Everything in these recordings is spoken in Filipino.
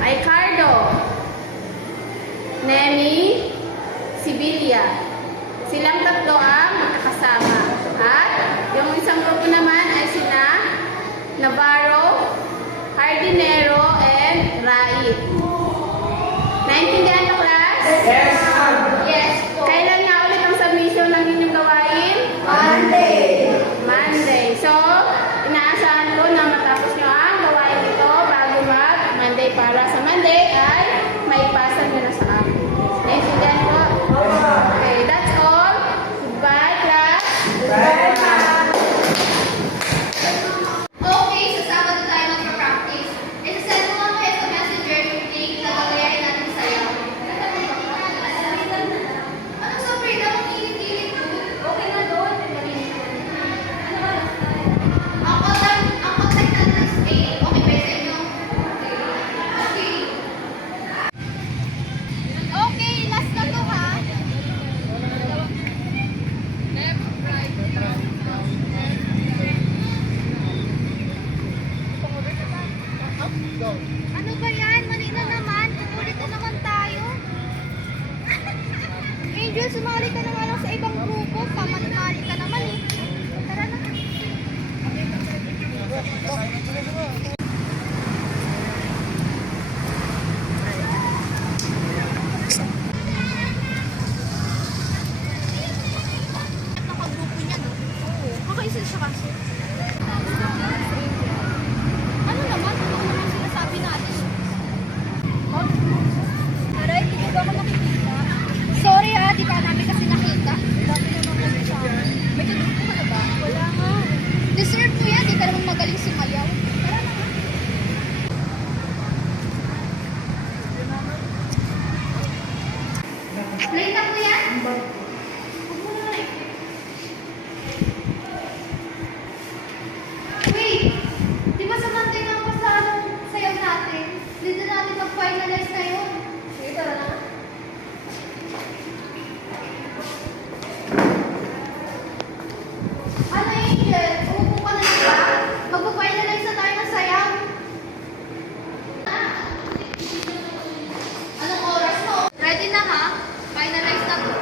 ay Cardo, Nemi, Sibilia. Silang tatlo ang magkakasama. At yung isang grupo naman ay sina Navarro, Hardinero, and Raid. Naintindihan mo, class? Yes, ma'am. Yes po. Kailan nga ulit ang submission ng inyong gawain? Monday. So, inaasahan ko na matapos nyo ang gawain ito bago mag-Monday para sa Monday ay maipasa nyo na sa akin. Naintindihan po? Okay, that's all. Goodbye, class. Bye, ma'am. Okay, sa Sabado tayo magpa-practice. Isasend mo nga kayo sa messenger yung link na gagayahin natin sa'yo. Ano sa freedom? Ang init-init doon. Okay na doon. Ang contact natin is 8. Okay ba sa inyo? Okay. Okay, last na to ha. Ano ba yan? Mali na naman. Ulit na naman tayo. Angel, sumali ka naman lang sa ibang grupo. Pamali-mali ka naman eh. Tara na. Nakagrupo niya, no? Oo. Kakaisa siya kasi. Ano naman? Ano naman sinasabi natin? Oh? Aray, hindi ba ako nakikita? Sorry ha, di ka namin kasi nakita. Dami naman kami siya. May kagrupo ka na ba? Wala nga. Deserve mo yan, di ka naman magaling sumayaw. Tara na nga. Late na po yan? Wait! Di ba sa Monday nga pa sa sayaw natin? Dito natin mag-finalize na yun. Sige, tara na. Ano, Angel? Umupo ka na ba? Mag-finalize na tayo ng sayaw. Anong oras mo? Ready na ha? Finalize na to.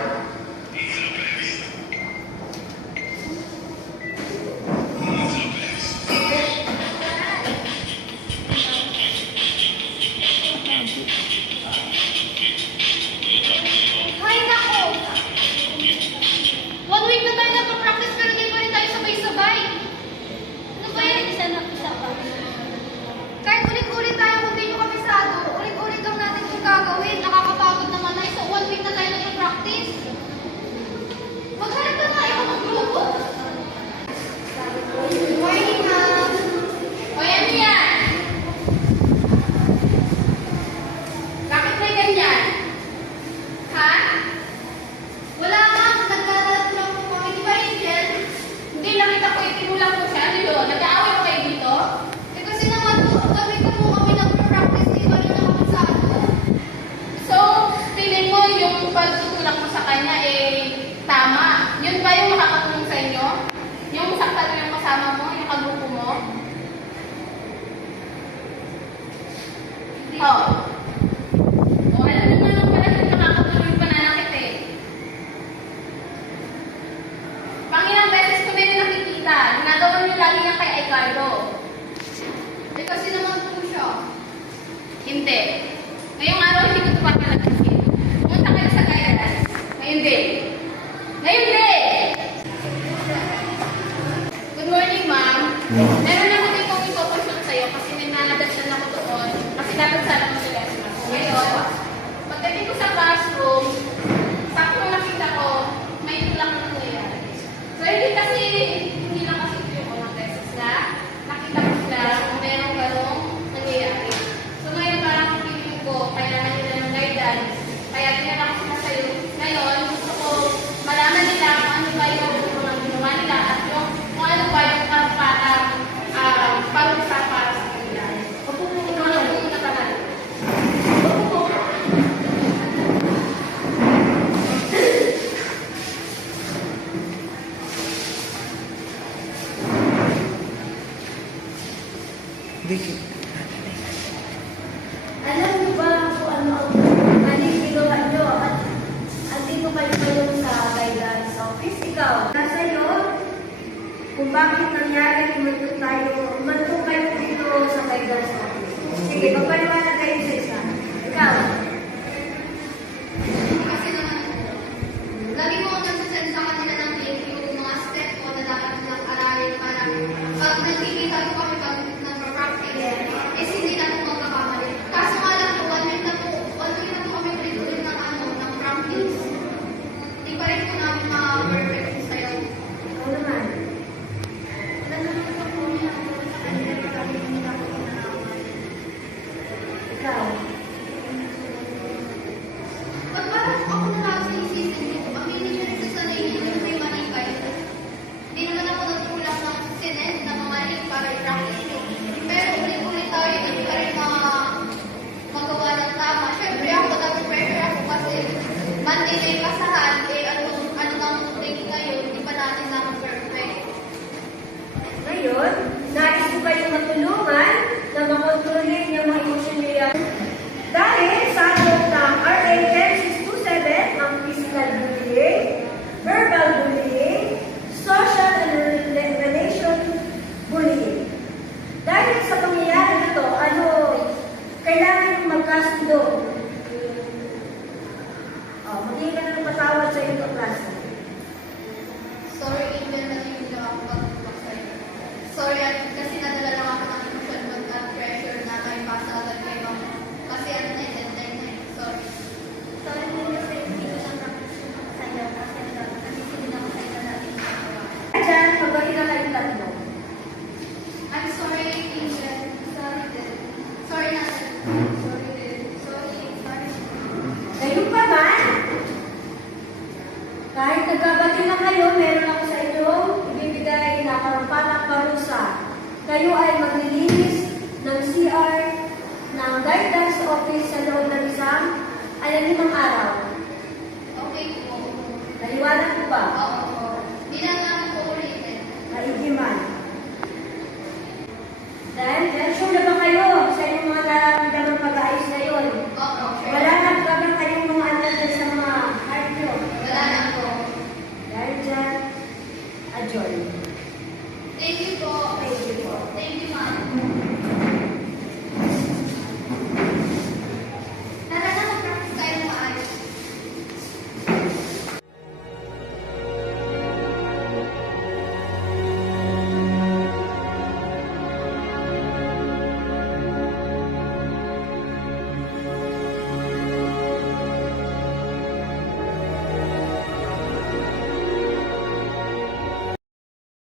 Hay nako! 1 week na tayo nagpa-practice pero di pa rin tayo sabay-sabay. Ano ba yan? Isa pa. Kahit ulit-ulit tayo kung di nyo kabisado, ulit-ulit lang natin kung gagawin. Nakakapagod naman na. So 1 week na tayo nagpa-practice. Maghanap na tayo ng grupo. Morning, ma'am. O yan yan. Bakit may ganyan? Ha? Wala nga, nagkakalat lang po kami. Di ba, Angel? Hindi, nakita ko itinulak ko siya. Ano yun? Nag-aaway ko kayo dito? Eh kasi naman po, kami nag-practice, di ba rin naman sa ano? So, tingin mo yung pagtutulak mo sa kanya, tama. Yun ba yung makakatulong sa inyo? Yung saktan mo yung kasama mo, yung kagrupo mo? Oo. O, alam mo nga lang pala yung nakakatulong yung pananakit eh. Pangilang beses ko din nakikita. Ginagawa niyo lagi yan kay Ricardo. Eh kasi naman po siya. Hindi. Ngayong araw hindi ko ito papalagpasin. Pumunta kayo sa guidance. Ngayon din. Ngayon din! Good morning, ma'am. Meron ako dito kung ipoponsult sa'yo kasi may nanadasyan ako doon. Kasi dapat sana mo sa lesson ako. Ngayon, pagdating ko sa classroom, sakto nakita ko, may tulak na nangyayari. So, hindi lang kasi ito yung unang beses na nakita ko sila kung meron ganong nangyayari. So, ngayon parang feeling ko, kailangan nila ng guidance. Kaya tinala ko sila sa'yo. Ngayon, gusto ko malaman nila kung ano ba yung mga ginawa nila at kung ano ba yung parusa para sa kanila. Ikaw na po muna tanan. kung bakit nangyari umanto kayo dito sa guidance office. Sige, magpaliwanag kayo sa isa. Ikaw. Kasi naman, lagi mo ako nagsasend sa kanila ng link yung mga step ko na dapat nilang aralin para pag nagkikita ko kami pag nag-practice, is hindi na po magkakamali. Kaso nga lang po, 1 week na po kami ulit-ulit ng practice. Di pa rin po namin ma-perfect yung sayaw. Ikaw naman. Ikaw. Pag parang ako na lang sa isisip ko, aminin nyo rin sa sarili nyo may mali kayo. Hindi naman ako nagkulang ng sinend na mga link para i-practice nyo. Pero ulit-ulit tayo, hindi pa rin magawa ng tama. Siyempre ako, nag-pressure ako kasi Monday may kasahan, ano nang link ngayon, hindi pa natin naman perfect. Ngayon, nais ko kayong matulungan na makontrolin yung mga emosyon nyo yan. Dahil sa atin ng RA 10627, ang physical bullying, verbal bullying, social and relation bullying. Dahil sa pangyayari nito, kailangan yung magkasundo. Magiging ka na ng patawad sa iyong kaklase. Sorry, Angel, na hindi lang ako pag-tulog sa'yo. Sorry, kasi nadala lang ako ng emosyon at pressure na may pasa agad kay mama. Kasi deadline na eh. Sorry. Sorry po kasi hindi ko lang practice sa'yo kasi hindi ako sa'yo natin. Diyan, magbalik na kayong tatlo. I'm sorry, Angel. Sorry din. Sorry na. Sorry din. Sorry. Ngayon pa man, kahit nagkabati na kayo, meron ako sa inyo ibibigay na karampatang parusa. Kayo ay maglilinis ng CR ng guidance office sa loob ng isang 5 araw. Okay po. Naliwanag ko ba? Oo. Hindi na namin po ulitin. Maigiman. Then, mention